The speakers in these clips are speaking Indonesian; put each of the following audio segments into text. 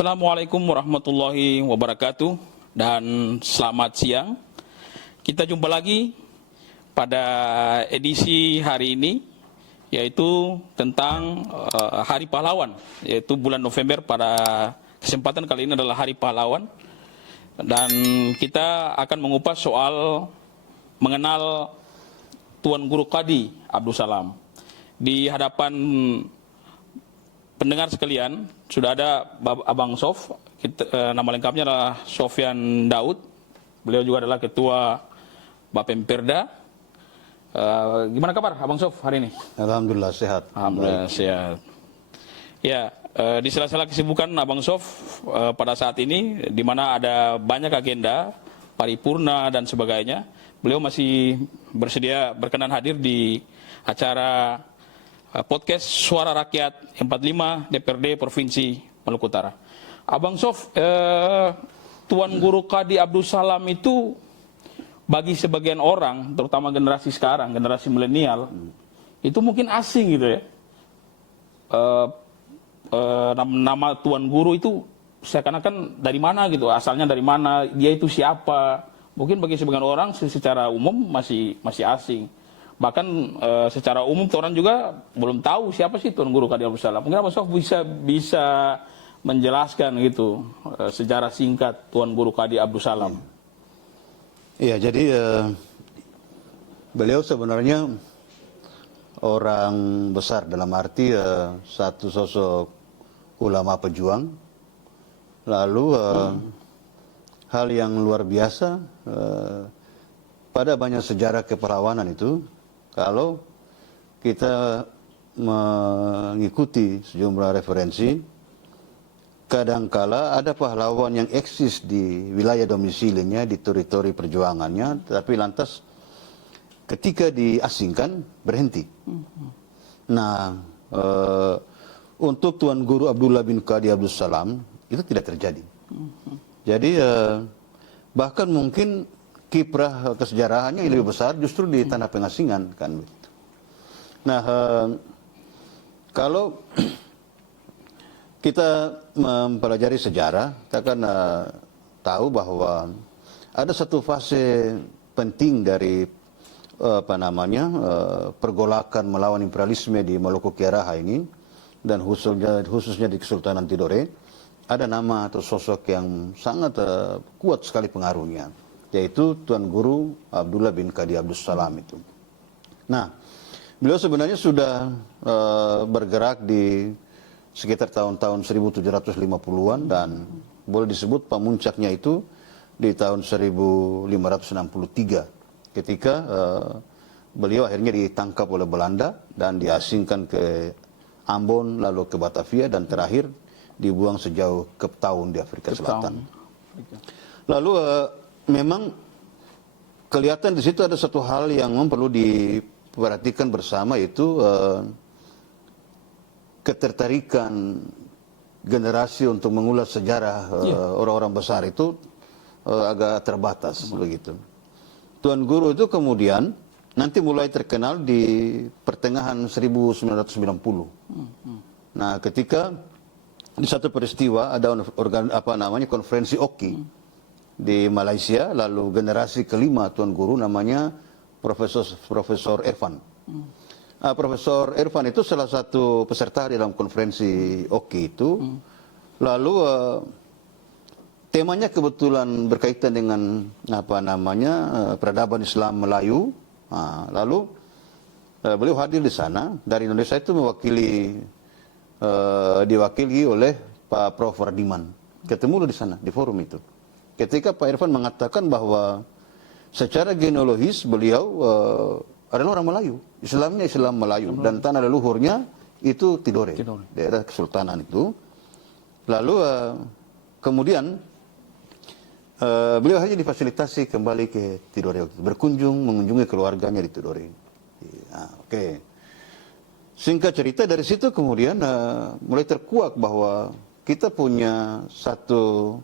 Assalamualaikum warahmatullahi wabarakatuh dan selamat siang. Kita jumpa lagi pada edisi hari ini, yaitu tentang Hari Pahlawan, yaitu bulan November. Pada kesempatan kali ini adalah Hari Pahlawan, dan kita akan mengupas soal mengenal Tuan Guru Qadi Abdul Salam. Di hadapan pendengar sekalian, sudah ada Abang Sof, nama lengkapnya adalah Sofyan Daud. Beliau juga adalah Ketua Bapemperda. Gimana kabar Abang Sof hari ini? Alhamdulillah sehat. Alhamdulillah sehat. Ya, di sela-sela kesibukan Abang Sof pada saat ini, di mana ada banyak agenda, paripurna dan sebagainya, beliau masih bersedia berkenan hadir di acara podcast Suara Rakyat 45 DPRD Provinsi Maluku Utara. Abang Sof, Tuan Guru Qadi Abdul Salam itu bagi sebagian orang, terutama generasi sekarang, generasi milenial, itu mungkin asing gitu ya. Nama Tuan Guru itu seakan-akan dari mana gitu, asalnya dari mana, dia itu siapa. Mungkin bagi sebagian orang secara umum masih asing. Bahkan secara umum orang juga belum tahu siapa sih Tuan Guru Qadi Abdul Salam. Mungkin Abang Sof bisa menjelaskan gitu sejarah singkat Tuan Guru Qadi Abdul Salam. Iya, jadi beliau sebenarnya orang besar dalam arti satu sosok ulama pejuang. Lalu hal yang luar biasa pada banyak sejarah kepahlawanan itu, kalau kita mengikuti sejumlah referensi, kadangkala ada pahlawan yang eksis di wilayah domisilinya, di teritori perjuangannya, tapi lantas ketika diasingkan berhenti. Nah, untuk Tuan Guru Abdullah bin Qadi Abdul Salam itu tidak terjadi. Jadi bahkan mungkin kiprah kesejarahannya yang lebih besar justru di tanah pengasingan kan. Nah, kalau kita mempelajari sejarah, kita akan tahu bahwa ada satu fase penting dari pergolakan melawan imperialisme di Maluku Kiaraha ini, dan khususnya di Kesultanan Tidore. Ada nama atau sosok yang sangat kuat sekali pengaruhnya, yaitu Tuan Guru Abdullah bin Qadi Abdul Salam itu. Nah, beliau sebenarnya sudah bergerak di sekitar tahun-tahun 1750-an, dan boleh disebut pemuncaknya itu di tahun 1563 ketika beliau akhirnya ditangkap oleh Belanda dan diasingkan ke Ambon, lalu ke Batavia, dan terakhir dibuang sejauh Cape Town di Afrika Selatan. Lalu memang kelihatan di situ ada satu hal yang perlu diperhatikan bersama, yaitu ketertarikan generasi untuk mengulas sejarah orang-orang besar itu agak terbatas begitu. Tuan Guru itu kemudian nanti mulai terkenal di pertengahan 1990. Nah, ketika di satu peristiwa ada konferensi Oki di Malaysia, lalu generasi kelima Tuan Guru namanya Profesor Irfan. Profesor Irfan itu salah satu peserta dalam konferensi Oki itu. Lalu temanya kebetulan berkaitan dengan peradaban Islam Melayu. Lalu beliau hadir di sana. Dari Indonesia itu diwakili oleh Pak Prof. Wardiman. Ketemu di sana, di forum itu. Ketika Pak Irfan mengatakan bahwa secara genealogis beliau adalah orang Melayu, Islamnya Islam Melayu, dan tanah leluhurnya itu Tidore, daerah Kesultanan itu. Lalu kemudian beliau hanya difasilitasi kembali ke Tidore, mengunjungi keluarganya di Tidore. Singkat cerita, dari situ kemudian mulai terkuak bahwa kita punya satu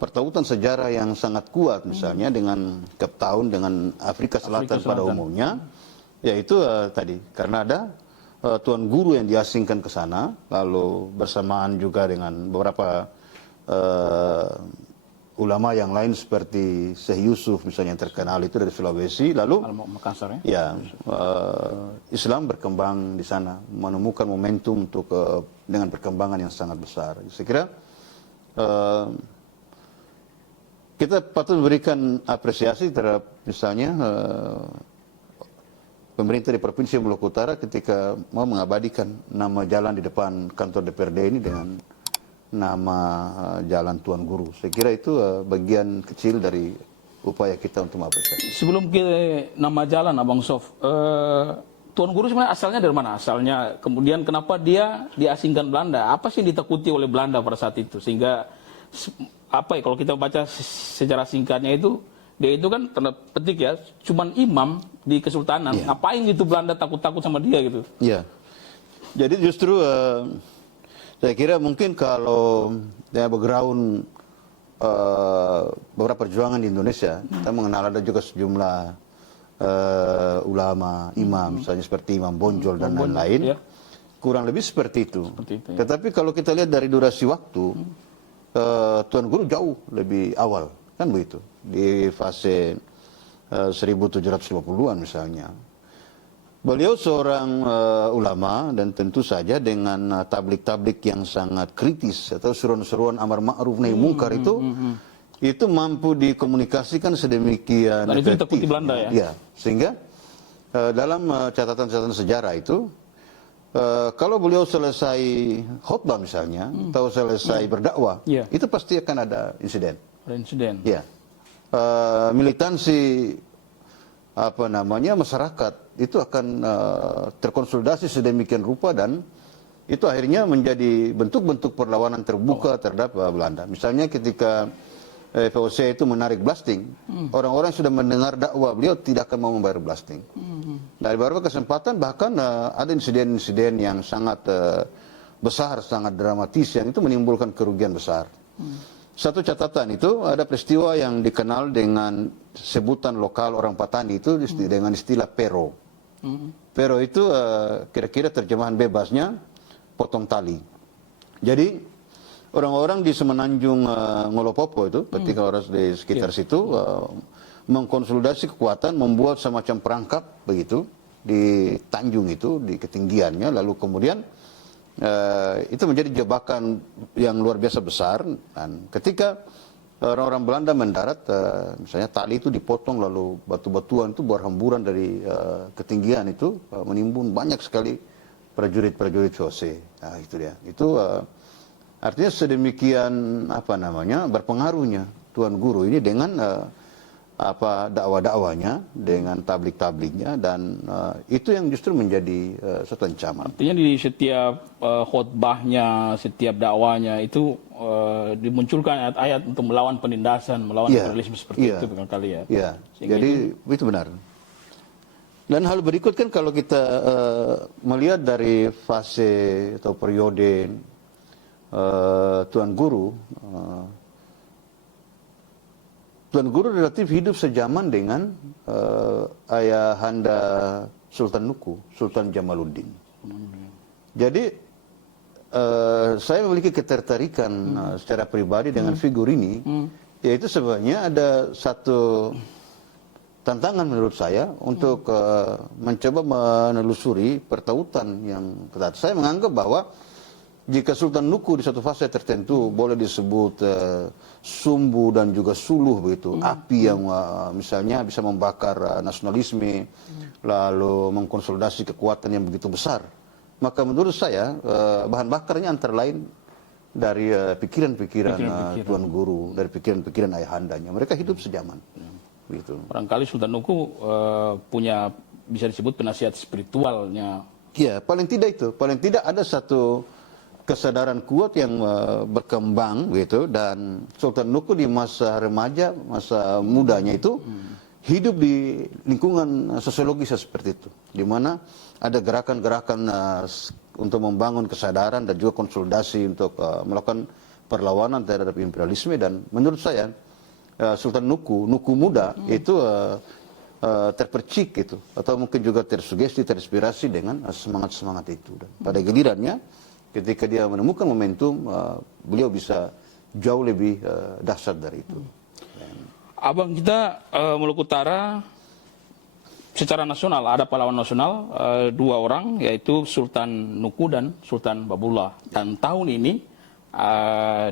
pertautan sejarah yang sangat kuat misalnya dengan Cape Town, dengan Afrika Selatan pada umumnya, yaitu tadi karena ada tuan guru yang diasingkan ke sana, lalu bersamaan juga dengan beberapa ulama yang lain seperti Syekh Yusuf misalnya yang terkenal itu dari Sulawesi, lalu Makassar Islam berkembang di sana, menemukan momentum untuk dengan perkembangan yang sangat besar. Saya kira kita patut memberikan apresiasi terhadap misalnya pemerintah di Provinsi Maluku Utara ketika mau mengabadikan nama jalan di depan kantor DPRD ini dengan nama Jalan Tuan Guru. Saya kira itu bagian kecil dari upaya kita untuk mengapresiasi. Sebelum ke nama jalan, Abang Sof, Tuan Guru sebenarnya asalnya dari mana? Asalnya, kemudian kenapa dia diasingkan Belanda? Apa sih yang ditakuti oleh Belanda pada saat itu? Sehingga, apa ya, kalau kita baca secara singkatnya itu, dia itu kan, tanda petik ya, cuman imam di kesultanan. Ngapain gitu Belanda takut-takut sama dia gitu? Iya. Jadi justru saya kira mungkin kalau ya background beberapa perjuangan di Indonesia, kita mengenal ada juga sejumlah ulama, imam, misalnya seperti Imam Bonjol dan lain-lain, kurang lebih seperti itu. Tetapi kalau kita lihat dari durasi waktu, Tuan Guru jauh lebih awal, kan begitu, di fase 1750-an misalnya. Beliau seorang ulama dan tentu saja dengan tablik-tablik yang sangat kritis atau seruan-seruan amar ma'ruf nahi mungkar itu mampu dikomunikasikan sedemikian dan itu ditakuti Belanda ya? Ya, sehingga dalam catatan-catatan sejarah itu kalau beliau selesai khutbah misalnya atau selesai berdakwah, itu pasti akan ada insiden. Ada insiden. Ya, militansi masyarakat itu akan terkonsolidasi sedemikian rupa dan itu akhirnya menjadi bentuk-bentuk perlawanan terbuka terhadap Belanda. Misalnya ketika VOC itu menarik blasting, orang-orang sudah mendengar dakwah beliau tidak akan mau membayar blasting. Dari beberapa kesempatan bahkan ada insiden-insiden yang sangat besar, sangat dramatis yang itu menimbulkan kerugian besar. Satu catatan itu ada peristiwa yang dikenal dengan sebutan lokal orang Patani itu dengan istilah pero. Pero itu kira-kira terjemahan bebasnya potong tali. Jadi orang-orang di Semenanjung Ngolopopo itu, ketika orang di sekitar situ mengkonsolidasi kekuatan, membuat semacam perangkap begitu di Tanjung itu, di ketinggiannya, lalu kemudian itu menjadi jebakan yang luar biasa besar. Dan ketika orang-orang Belanda mendarat, misalnya tali itu dipotong, lalu batu-batuan itu berhamburan dari ketinggian itu, menimbun banyak sekali prajurit-prajurit VOC. Nah, itu dia. Itu artinya sedemikian berpengaruhnya Tuan Guru ini dengan dakwah-dakwahnya, dengan tablik-tabliknya, dan itu yang justru menjadi suatu ancaman. Artinya di setiap khutbahnya, setiap dakwahnya itu dimunculkan ayat-ayat untuk melawan penindasan, melawan imperialisme seperti itu kali ya. Iya. Jadi itu benar. Dan hal berikut kan kalau kita melihat dari fase atau periode Tuan Guru relatif hidup sejaman dengan ayahanda Sultan Nuku, Sultan Jamaluddin. Jadi saya memiliki ketertarikan secara pribadi dengan figur ini, yaitu sebenarnya ada satu tantangan menurut saya untuk mencoba menelusuri pertautan yang ketat. Saya menganggap bahwa jika Sultan Nuku di satu fase tertentu boleh disebut sumbu dan juga suluh begitu, api yang misalnya bisa membakar nasionalisme, lalu mengkonsolidasi kekuatan yang begitu besar, maka menurut saya bahan bakarnya antara lain dari pikiran-pikiran Tuan Guru, dari pikiran-pikiran ayahandanya. Mereka hidup sejaman. Begitu. Barangkali Sultan Nuku punya, bisa disebut penasihat spiritualnya. Ya, paling tidak itu, paling tidak ada satu kesadaran kuat yang berkembang gitu, dan Sultan Nuku di masa remaja, masa mudanya itu hidup di lingkungan sosiologis seperti itu, di mana ada gerakan-gerakan untuk membangun kesadaran dan juga konsolidasi untuk melakukan perlawanan terhadap imperialisme. Dan menurut saya Sultan Nuku muda itu terpercik gitu, atau mungkin juga tersugesti, terinspirasi dengan semangat itu. Dan pada gilirannya ketika dia menemukan momentum, beliau bisa jauh lebih dahsyat dari itu. Abang, kita Maluku Utara secara nasional ada pahlawan nasional 2 orang, yaitu Sultan Nuku dan Sultan Babullah. Dan tahun ini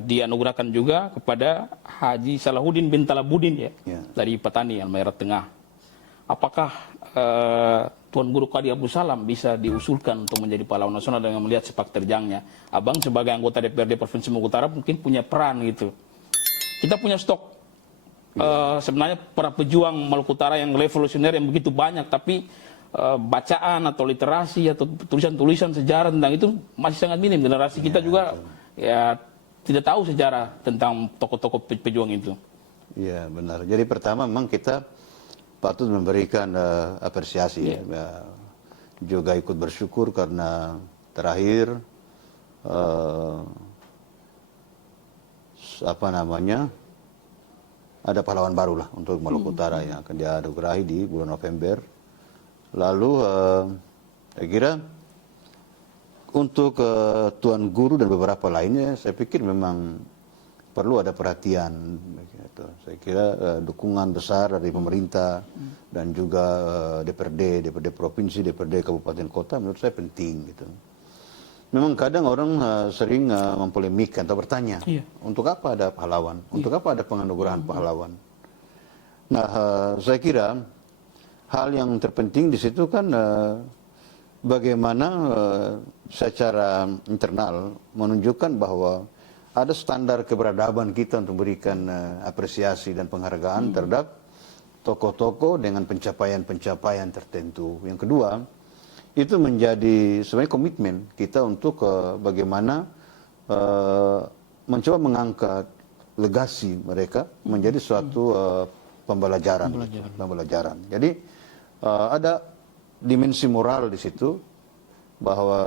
dianugerahkan juga kepada Haji Salahuddin bin Talabudin ya, dari Petani Halmahera Tengah. Apakah Tuan Guru Qadi Abdul Salam bisa diusulkan untuk menjadi pahlawan nasional dengan melihat sepak terjangnya? Abang sebagai anggota DPRD Provinsi Maluku Utara mungkin punya peran gitu. Kita punya stok sebenarnya para pejuang Maluku Utara yang revolusioner yang begitu banyak, tapi bacaan atau literasi atau tulisan-tulisan sejarah tentang itu masih sangat minim. Generasi kita juga ya tidak tahu sejarah tentang tokoh-tokoh pejuang itu. Iya, benar. Jadi pertama memang kita patut memberikan apresiasi, juga ikut bersyukur karena terakhir ada pahlawan baru lah untuk Maluku Utara yang akan dianugerahi di bulan November. Lalu saya kira untuk Tuan Guru dan beberapa lainnya, saya pikir memang perlu ada perhatian. Saya kira dukungan besar dari pemerintah dan juga DPRD provinsi, DPRD kabupaten kota menurut saya penting gitu. Memang kadang orang sering mempolemikkan atau bertanya, untuk apa ada pahlawan? Untuk apa ada penganugerahan pahlawan? Nah, saya kira hal yang terpenting di situ kan bagaimana secara internal menunjukkan bahwa ada standar keberadaban kita untuk memberikan apresiasi dan penghargaan terhadap tokoh-tokoh dengan pencapaian-pencapaian tertentu. Yang kedua, itu menjadi sebenarnya komitmen kita untuk bagaimana mencoba mengangkat legasi mereka menjadi suatu pembelajaran. Jadi ada dimensi moral di situ bahwa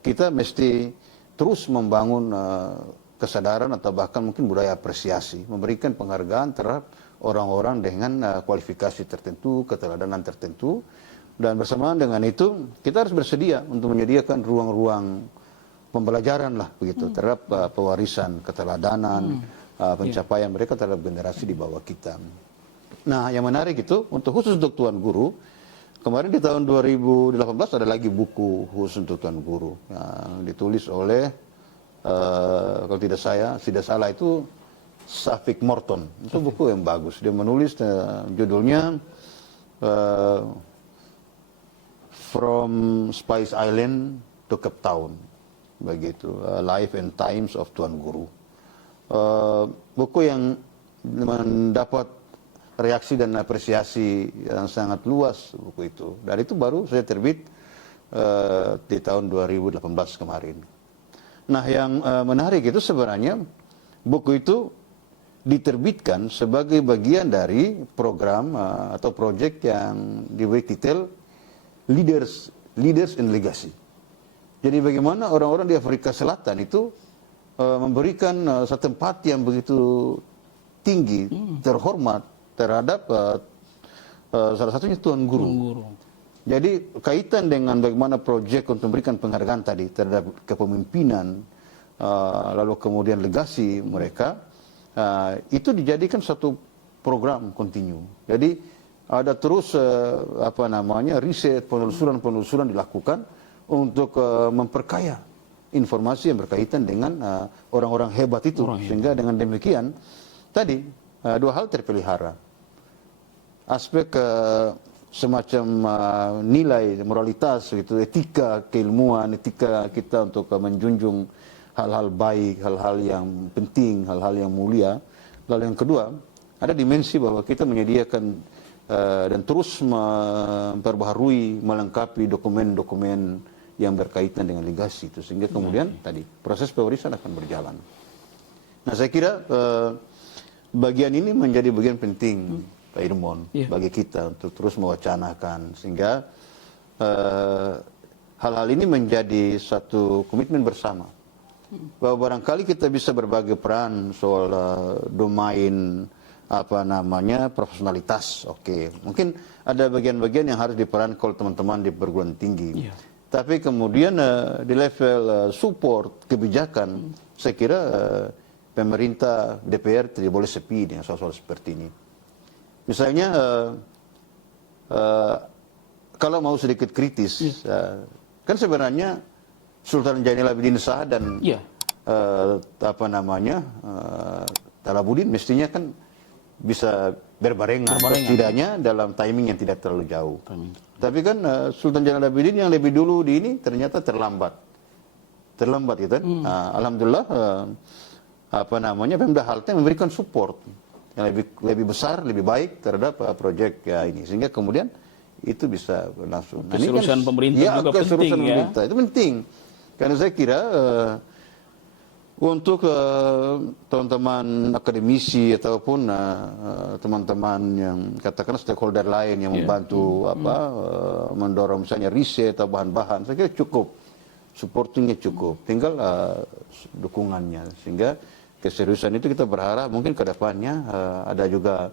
kita mesti terus membangun kesadaran atau bahkan mungkin budaya apresiasi, memberikan penghargaan terhadap orang-orang dengan kualifikasi tertentu, keteladanan tertentu. Dan bersamaan dengan itu kita harus bersedia untuk menyediakan ruang-ruang pembelajaran lah begitu terhadap pewarisan keteladanan, pencapaian mereka terhadap generasi di bawah kita. Nah, yang menarik itu khusus untuk Tuan Guru, kemarin di tahun 2018 ada lagi buku khusus untuk Tuan Guru yang ditulis oleh kalau tidak salah itu Safik Morton. Itu buku yang bagus. Dia menulis judulnya From Spice Island to Cape Town, begitu, Life and Times of Tuan Guru. Buku yang mendapat reaksi dan apresiasi yang sangat luas buku itu. Dan itu baru saya terbit di tahun 2018 kemarin. Nah, yang menarik itu sebenarnya buku itu diterbitkan sebagai bagian dari program atau proyek yang diberi titel Leaders in Legacy. Jadi bagaimana orang-orang di Afrika Selatan itu memberikan satu tempat yang begitu tinggi, terhormat terhadap salah satunya Tuan Guru. Jadi kaitan dengan bagaimana proyek untuk memberikan penghargaan tadi terhadap kepemimpinan, lalu kemudian legasi mereka, itu dijadikan satu program kontinu. Jadi ada terus riset, penelusuran dilakukan untuk memperkaya informasi yang berkaitan dengan orang-orang hebat itu. Sehingga dengan demikian tadi dua hal terpelihara. Aspek semacam nilai moralitas gitu, etika keilmuan, etika kita untuk menjunjung hal-hal baik, hal-hal yang penting, hal-hal yang mulia. Lalu yang kedua, ada dimensi bahwa kita menyediakan dan terus memperbaharui, melengkapi dokumen-dokumen yang berkaitan dengan legasi itu, sehingga kemudian tadi proses pewarisan akan berjalan. Nah, saya kira bagian ini menjadi bagian penting, Pak Irmon, bagi kita untuk terus mewacanakan, sehingga hal-hal ini menjadi satu komitmen bersama bahwa barangkali kita bisa berbagi peran soal domain profesionalitas. Oke, mungkin ada bagian-bagian yang harus diperankan oleh teman-teman di perguruan tinggi. Tapi kemudian di level support kebijakan, saya kira pemerintah DPR tidak boleh sepi dengan soal-soal seperti ini. Misalnya kalau mau sedikit kritis, kan sebenarnya Sultan Jainal Abidin Shah dan Talabuddin mestinya kan bisa berbarengan, setidaknya dalam timing yang tidak terlalu jauh. Tapi kan Sultan Jainal Abidin yang lebih dulu di ini ternyata terlambat gitu kan. Alhamdulillah Pemda Halteng memberikan support yang lebih besar, lebih baik terhadap proyek ini, sehingga kemudian itu bisa berlangsung. Keseriusan pemerintah juga penting ya. Itu penting. Karena saya kira untuk teman-teman akademisi ataupun teman-teman yang katakan stakeholder lain yang membantu mendorong misalnya riset atau bahan-bahan, saya kira cukup, supportingnya cukup, tinggal dukungannya, sehingga keseriusan itu kita berharap mungkin ke depannya ada juga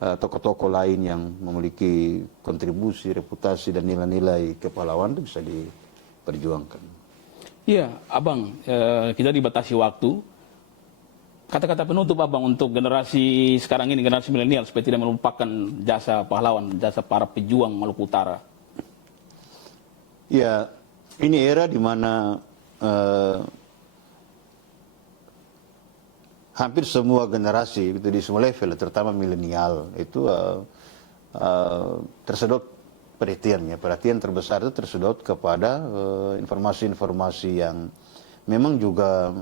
tokoh-tokoh lain yang memiliki kontribusi, reputasi dan nilai-nilai kepahlawanan itu bisa diperjuangkan. Iya, Abang, kita dibatasi waktu. Kata-kata penutup Abang untuk generasi sekarang ini, generasi milenial, supaya tidak melupakan jasa pahlawan, jasa para pejuang Maluku Utara. Ya, ini era di mana hampir semua generasi itu di semua level, terutama milenial itu tersedot perhatian terbesar itu tersedot kepada informasi-informasi yang memang juga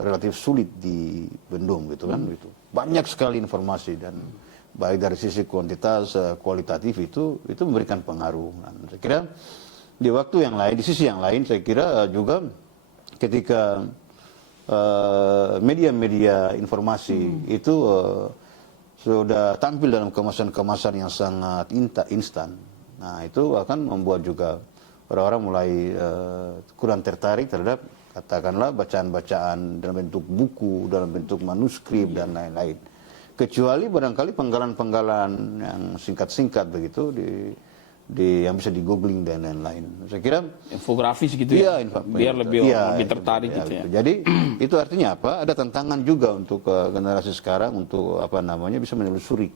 relatif sulit dibendung gitu kan. Gitu. Banyak sekali informasi dan baik dari sisi kuantitas, kualitatif itu memberikan pengaruh. Dan saya kira di waktu yang lain, di sisi yang lain saya kira juga ketika media-media informasi itu sudah tampil dalam kemasan-kemasan yang sangat instan. Nah, itu akan membuat juga orang-orang mulai kurang tertarik terhadap katakanlah bacaan-bacaan dalam bentuk buku, dalam bentuk manuskrip dan lain-lain. Kecuali barangkali penggalan-penggalan yang singkat-singkat begitu yang bisa di googling dan lain-lain. Saya kira infografis gitu ya, biar lebih tertarik gitu ya. Jadi itu artinya apa? Ada tantangan juga untuk generasi sekarang untuk bisa menelusuri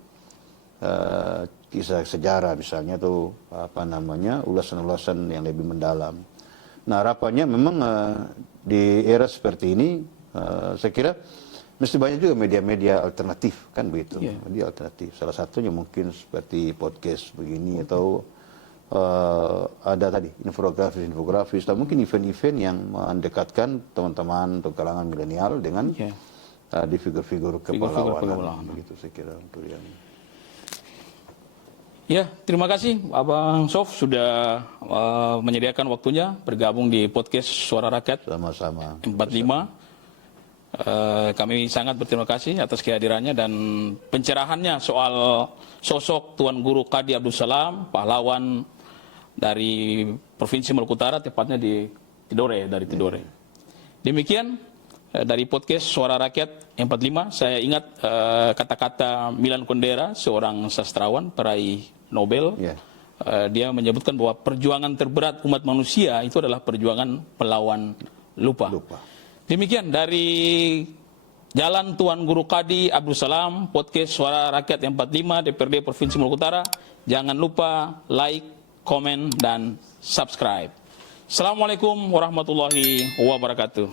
kisah sejarah misalnya atau ulasan-ulasan yang lebih mendalam. Nah, harapannya memang di era seperti ini saya kira mesti banyak juga media-media alternatif kan begitu. Media alternatif. Salah satunya mungkin seperti podcast begini atau ada tadi infografis atau mungkin event-event yang mendekatkan teman-teman atau kalangan milenial dengan di figur-figur kepahlawanan begitu saya kira untuk yang. Ya, terima kasih Abang Sof sudah menyediakan waktunya bergabung di podcast Suara Rakyat. Sama-sama. 45. Kami sangat berterima kasih atas kehadirannya dan pencerahannya soal sosok Tuan Guru Kadi Abdul Salam, pahlawan dari Provinsi Maluku Utara, tepatnya di Tidore, dari Tidore. Demikian dari podcast Suara Rakyat 45, saya ingat kata-kata Milan Kundera, seorang sastrawan peraih Nobel. Dia menyebutkan bahwa perjuangan terberat umat manusia itu adalah perjuangan melawan lupa. Demikian dari Jalan Tuan Guru Kadi Abdul Salam, podcast Suara Rakyat 45 DPRD Provinsi Maluku Utara. Jangan lupa like, komen, dan subscribe. Assalamualaikum warahmatullahi wabarakatuh.